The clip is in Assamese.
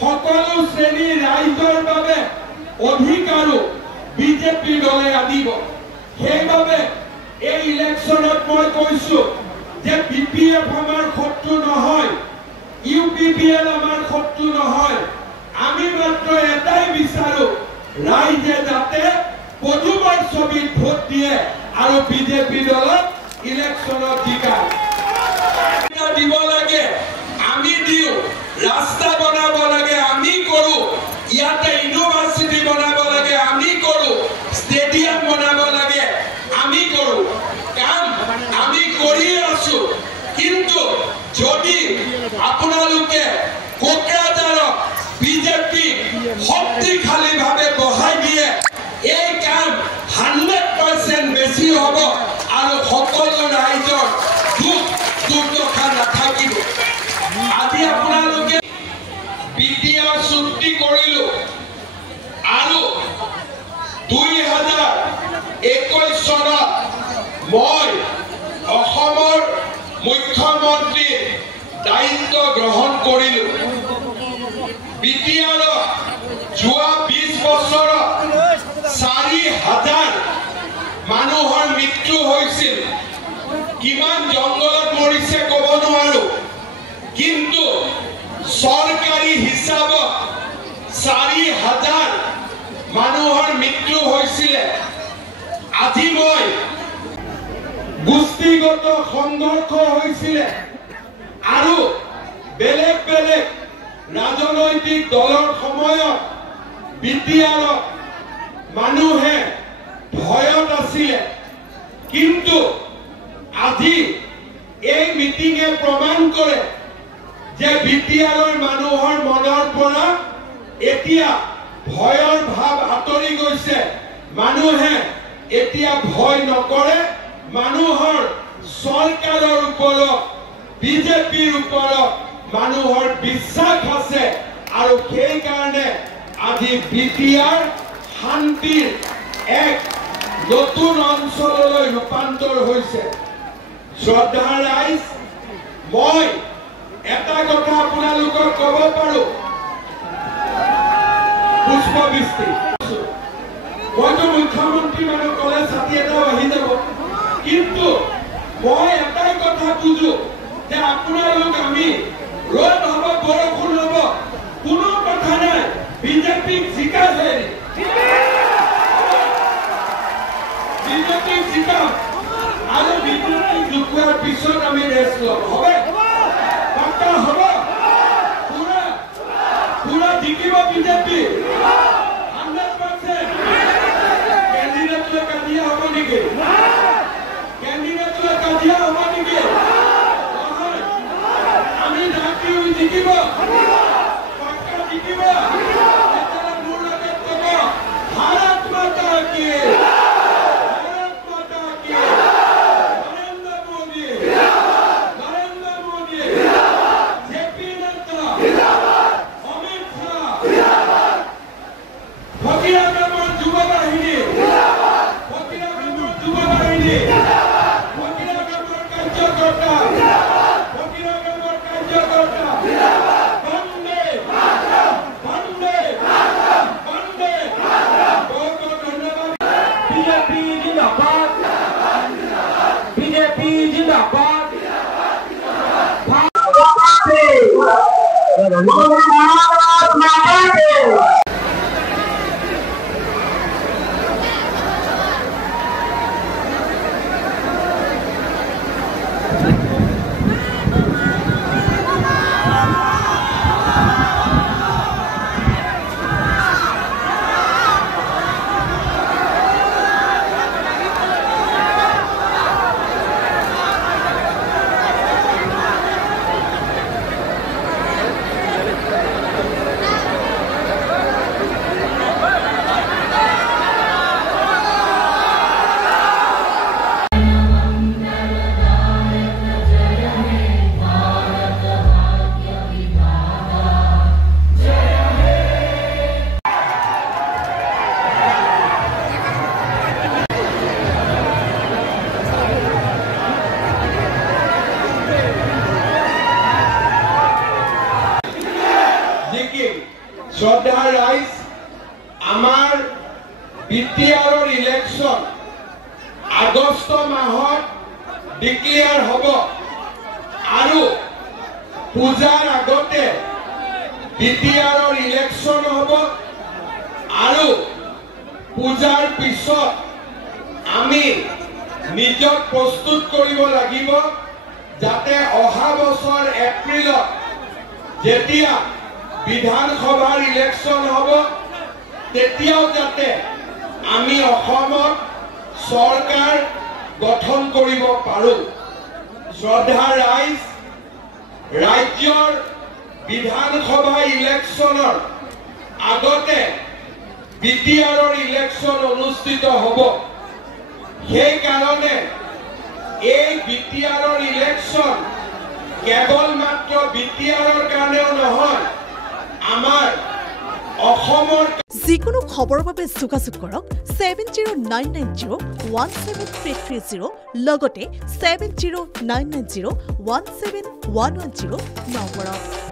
সকলো শ্ৰেণীৰ ৰাইজৰ বাবে অধিকাৰো বিজেপি দলে আনিব। সেইবাবে এই ইলেকশ্যনত মই কৈছো যে বিপিএফ আমাৰ শত্ৰু নহয়, ইউপিপিএল আমাৰ শত্ৰু নহয়। আমি মাত্ৰ এটাই বিচাৰো, ৰাইজে যাতে পদুমৰ ছবিত ভোট দিয়ে আৰু বিজেপি দলক ইলেকশ্যনত জিকায়। দিব লাগে আমি দিওঁ, ৰাস্তা বনাব লাগে আমি কৰো, ইয়াতে ইউনিভাৰ্চিটি বনাব লাগে আমি কৰো, ষ্টেডিয়াম বনাব লাগে আমি কৰো, কাম আমি কৰি আছো। কিন্তু যদি আপোনালোকে কোকৰাঝাৰক বিজেপি শক্তিশালীভাৱে বহাই দিয়ে, এই কাম 100% বেছি হ'ব আৰু সকলো ৰাইজৰ দুখ দুৰ্দশা নাথাকিব। আজি আপোনালোকে বিটিআৰ চুক্তি কৰিলো আৰু 2021 চনত মই অসমৰ মুখ্যমন্ত্ৰীৰ দায়িত্ব গ্ৰহণ কৰিলো। বিটিআৰত যোৱা 20 বছৰত 4,000 মানুহৰ মৃত্যু হৈছিল। কিমান জংগলত মৰিছে ক'ব নোৱাৰো, কিন্তু চৰকাৰী হিচাপত 4,000 মানুহৰ মৃত্যু হৈছিলে। আজি মই গোষ্ঠীগত সংঘৰ্ষ হৈছিলে আৰু বেলেগ বেলেগ ৰাজনৈতিক দলৰ সময়ত বিটিআৰত মানুহে ভয়ত আছিলে। কিন্তু আজি এই মিটিঙে প্ৰমাণ কৰে যে বিটিআৰৰ মানুহৰ মনৰ পৰা এতিয়া ভয়ৰ ভাৱ আঁতৰি গৈছে। মানুহে এতিয়া ভয় নকৰে, মানুহৰ চৰকাৰৰ ওপৰত, বিজেপিৰ ওপৰত মানুহৰ বিশ্বাস আছে আৰু সেইকাৰণে আজি বিটিআৰ শান্তিৰ এক নতুন অঞ্চললৈ ৰূপান্তৰ হৈছে। শ্ৰদ্ধাৰ ৰাইজ, মই এটা কথা আপোনালোকক ক'ব পাৰো, পুষ্পবৃষ্টি মইতো মুখ্যমন্ত্ৰী মানুহ ক'লে ছাতি এটাও আহি যাব, কিন্তু মই এটাই কথা বুজো যে আপোনালোক আমি ৰ'দ হ'ব বৰষুণ হ'ব কোনো কথা নাই, বিজেপিক জিকাছে, বিজেপিক জিকাম আৰু বিজেপিক জিকোৱাৰ পিছত আমি ৰেষ্ট ল'ম। হবে পাক্কা হ'ব, পুৰা জিকিব বিজেপি 100%। কেণ্ডিডেট লৈ কাজিয়া হ'ব নেকি? কেণ্ডিডেট লৈ কাজিয়া হ'ব নেকি? আমি জাতি জিকিব, পাক্কা জিকিব। মোৰ লগত ক'ব ভাৰত মাতা কি, ভাৰত মাতা কি, নৰেন্দ্ৰ মোদী, নৰেন্দ্ৰ মোদী, জেপি নাড্ডা, অমিত শ্বাহ, ফকীৰা গামৰ যুৱ বাহিনী, ফকীৰা গামৰ যুৱ বাহিনী, ফকীৰা গামৰ কাৰ্যকৰ্তা, ফকীৰা গামৰ কাৰ্যকৰ্তা, শিকিম শ্ৰদ্ধা ৰাইজ আমাৰ বিটিআৰৰ ইলেকশ্যন আগষ্ট মাহত ডিক্লেয়াৰ হ'ব আৰু পূজাৰ আগতে বিটিআৰৰ ইলেকশ্যন হ'ব আৰু পূজাৰ পিছত আমি নিজক প্ৰস্তুত কৰিব লাগিব যাতে অহা বছৰ এপ্ৰিলত যেতিয়া বিধানসভাৰ ইলেকশ্যন হ'ব তেতিয়াও যাতে আমি অসমত চৰকাৰ গঠন কৰিব পাৰোঁ শ্ৰদ্ধা ৰাইজ ৰাজ্যৰ বিধানসভা ইলেকশ্যনৰ আগতে বিটিআৰৰ ইলেকশ্যন অনুষ্ঠিত হ'ব সেই কাৰণে এই বিটিআৰৰ ইলেকশ্যন কেৱল মাত্ৰ বিটিআৰৰ কাৰণেও নহয় আমাৰ অসমৰ যিকোনো খবৰৰ বাবে যোগাযোগ কৰক 7099017330 লগতে 7099017110 নম্বৰত।